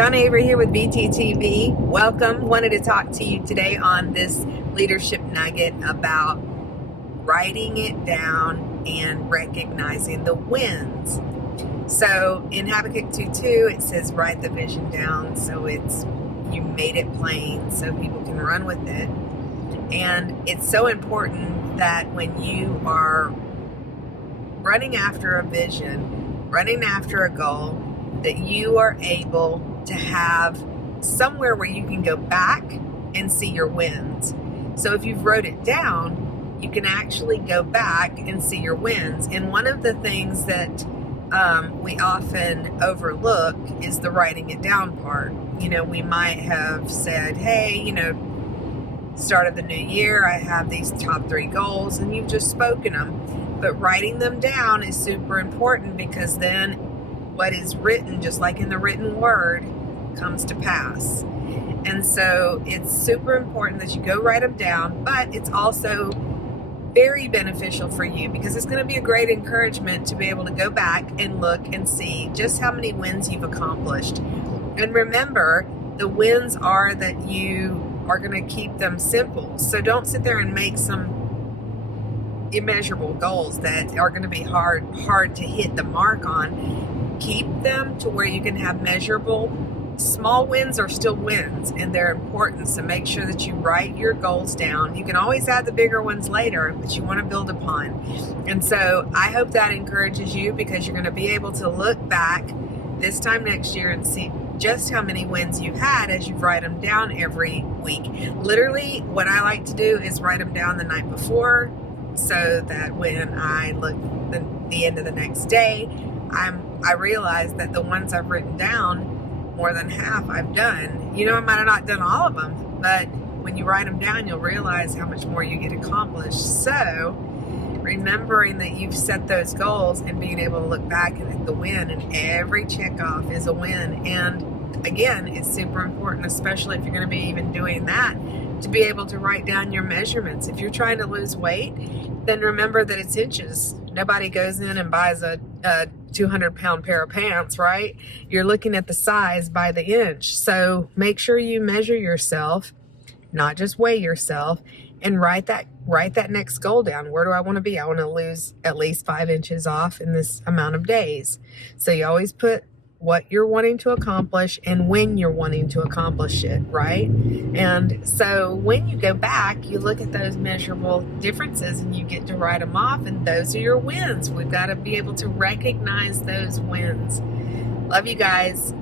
Dawna Avery here with VTTV. Welcome. Wanted to talk to you today on this leadership nugget about writing it down and recognizing the wins. So in Habakkuk 2:2 it says write the vision down, so you made it plain so people can run with it. And it's so important that when you are running after a vision, running after a goal, that you are able to have somewhere where you can go back and see your wins. So if you've wrote it down, you can actually go back and see your wins. And one of the things that we often overlook is the writing it down part. We might have said, hey, start of the new year, I have these top 3 goals, and you've just spoken them. But writing them down is super important, because then what is written, just like in the written word, comes to pass. And so it's super important that you go write them down, but it's also very beneficial for you because it's going to be a great encouragement to be able to go back and look and see just how many wins you've accomplished. And remember, the wins are that you are going to keep them simple. So don't sit there and make some immeasurable goals that are going to be hard to hit the mark on. Keep them to where you can have measurable. Small wins are still wins, and they're important, so make sure that you write your goals down. You can always add the bigger ones later, but you want to build upon. And so I hope that encourages you, because you're going to be able to look back this time next year and see just how many wins you've had as you write them down every week. Literally, what I like to do is write them down the night before, so that when I look the end of the next day, I realize that the ones I've written down, more than half I've done. I might have not done all of them, but when you write them down, you'll realize how much more you get accomplished. So remembering that you've set those goals and being able to look back at the win, and every check off is a win. And again, it's super important, especially if you're going to be even doing that, to be able to write down your measurements. If you're trying to lose weight, then remember that it's inches. Nobody goes in and buys a 200-pound pair of pants, right? You're looking at the size by the inch. So make sure you measure yourself, not just weigh yourself, and write that next goal down. Where do I want to be? I want to lose at least 5 inches off in this amount of days. So you always put what you're wanting to accomplish and when you're wanting to accomplish it, right? And so when you go back, you look at those measurable differences and you get to write them off, and those are your wins. We've got to be able to recognize those wins. Love you guys.